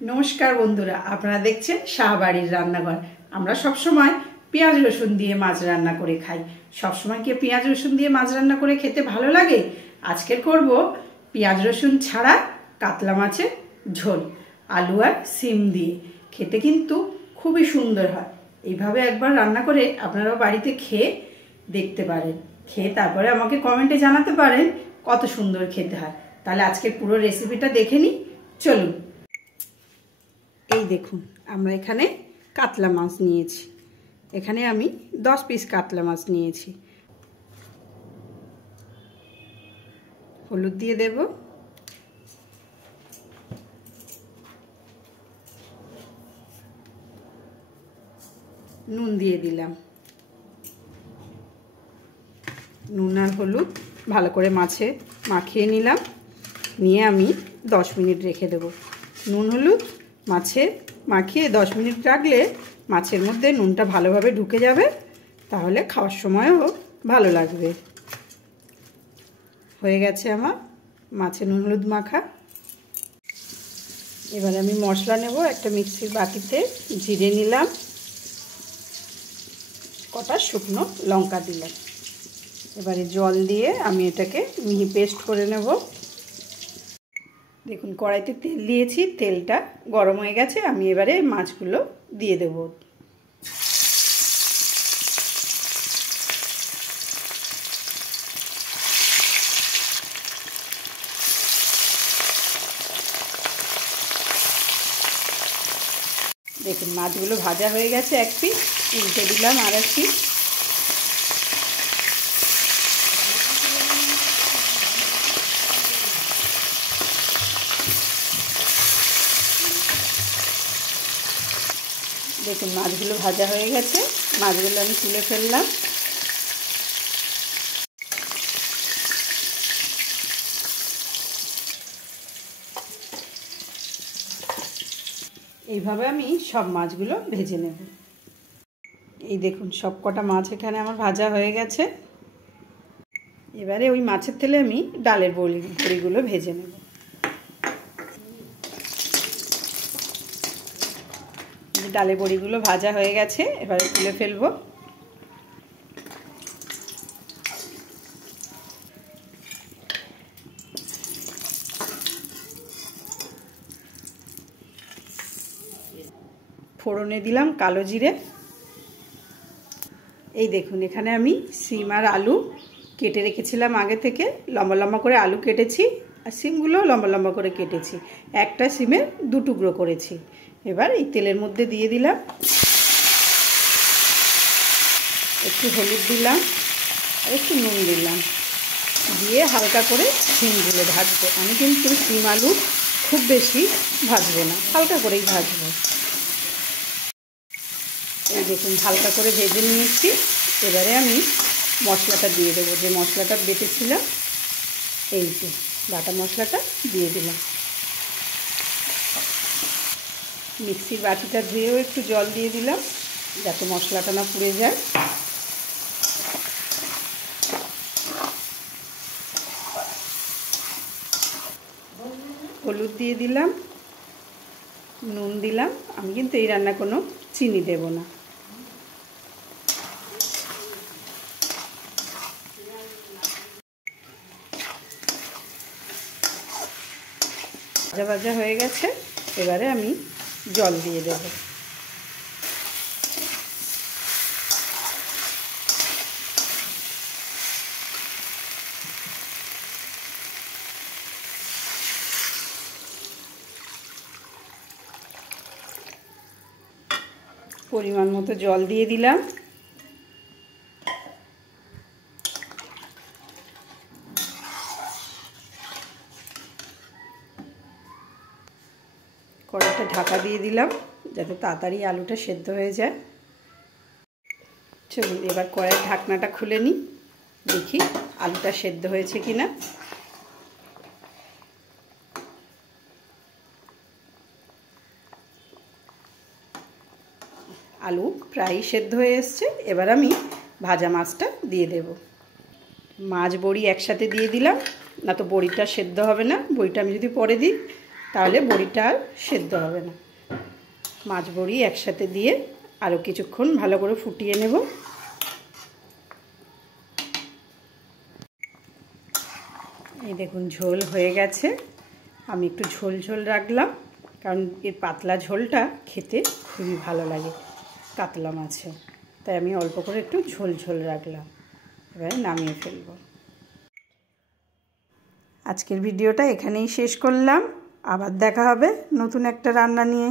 नमस्कार बंधुरा आपनारा देखছেন শাহবাড়ির রান্নাঘর। আমরা সব সময় পেঁয়াজ রসুন দিয়ে মাছ রান্না করে খাই। সব সময় কি পেঁয়াজ রসুন দিয়ে মাছ রান্না করে খেতে ভালো লাগে? আজকে করব পেঁয়াজ রসুন ছাড়া কাতলা মাছের ঝোল, আলু আর সিম দিয়ে। খেতে কিন্তু খুবই সুন্দর হয়। এইভাবে একবার রান্না করে আপনারা বাড়িতে খেয়ে দেখতে পারেন। খেয়ে তারপরে আমাকে কমেন্টে জানাতে পারেন কত সুন্দর খেতে হয়। তাহলে আজকের পুরো রেসিপিটা দেখে নিই, চলুন। এই দেখুন, আমরা এখানে কাতলা মাছ নিয়েছি। এখানে আমি 10 পিস কাতলা মাছ নিয়েছি। হলুদ দিয়ে দেব, নুন দিয়ে দিলাম। নুন আর হলুদ ভালো করে মাছে মাখিয়ে নিলাম। নিয়ে আমি 10 মিনিট রেখে দেব। নুন হলুদ মাছে মাখিয়ে 10 মিনিট রাখলে মাছের মধ্যে নুনটা ভালোভাবে ঢুকে যাবে, তাহলে খাওয়ার সময়ও ভালো লাগবে। হয়ে গেছে আমার মাছে নুন হলুদ মাখা। এবার আমি মশলা নেব। একটা মিক্সির বাটিতে জিরে নিলাম, কটা শুকনো লঙ্কা দিলাম। এবারে জল দিয়ে আমি এটাকে মিহি পেস্ট করে নেব। দেখুন, কড়াইতে তেল দিয়েছি, তেলটা গরম হয়ে গেছে। আমি এবারে মাছগুলো দিয়ে দেব। দেখুন, মাছগুলো ভাজা হয়ে গেছে। এক পিস উল্টে দিলাম, আর এক পিস। দেখুন, মাছগুলো ভাজা হয়ে গেছে। মাছগুলো আমি তুলে ফেললাম। এইভাবে আমি সব মাছগুলো ভেজে নেব। এই দেখুন, সব কটা মাছ এখানে আমার ভাজা হয়ে গেছে। এবারে ওই মাছের তেলে আমি ডালের বড়িগুলো ভেজে নেব। ডালের বড়িগুলো ভাজা হয়ে গেছে, এবারে তুলে ফেলবো। ফোড়নে দিলাম কালো জিরে। এই দেখুন, এখানে আমি সিম আর আলু কেটে রেখেছিলাম আগে থেকে। লম্বা লম্বা করে আলু কেটেছি, আর সিমগুলো লম্বা লম্বা করে কেটেছি। একটা সিমের 2 টুকরো করেছি। এবার এই তেলের মধ্যে দিয়ে দিলাম। একটু হলুদ দিলাম আর একটু নুন দিলাম। দিয়ে হালকা করে সিমগুলো ভাজবো। আমি কিন্তু সিম আলু খুব বেশি ভাজবো না, হালকা করেই ভাজবো। এই দেখুন, হালকা করে ভেজে নিয়েছি। এবারে আমি মশলাটা দিয়ে দেবো। যে মশলাটা বেটেছিলাম, এই যে বাটা মশলাটা দিয়ে দিলাম। মিক্সির বাটিটা ধুয়েও একটু জল দিয়ে দিলাম, যাতে মশলাটা না পুড়ে যায়। হলুদ দিয়ে দিলাম, নুন দিলাম। আমি কিন্তু এই রান্না কোনো চিনি দেব না। ভাজা ভাজা হয়ে গেছে। এবারে আমি জল দিয়ে দেব। পরিমাণ মতো জল দিয়ে দিলাম। কড়াইটা ঢাকা দিয়ে দিলাম, যাতে তাড়াতাড়ি আলুটা সেদ্ধ হয়ে যায়। চলুন এবার কড়াইয়ের ঢাকনাটা খুলে নিই, দেখি আলুটা সেদ্ধ হয়েছে কিনা। আলু প্রায় সেদ্ধ হয়ে এসছে। এবার আমি ভাজা মাছটা দিয়ে দেব। মাছ বড়ি একসাথে দিয়ে দিলাম, না তো বড়িটা সেদ্ধ হবে না। বড়িটা আমি যদি পরে দিই তাহলে বড়িটা আর সেদ্ধ হবে না। মাছ বড়ি একসাথে দিয়ে আরও কিছুক্ষণ ভালো করে ফুটিয়ে নেব। এই দেখুন ঝোল হয়ে গেছে। আমি একটু ঝোল ঝোল রাখলাম, কারণ এর পাতলা ঝোলটা খেতে খুবই ভালো লাগে কাতলা মাছে, তাই আমি অল্প করে একটু ঝোল ঝোল রাখলাম। এবারে নামিয়ে ফেলব। আজকের ভিডিওটা এখানেই শেষ করলাম। আবার দেখা হবে নতুন একটা রান্না নিয়ে।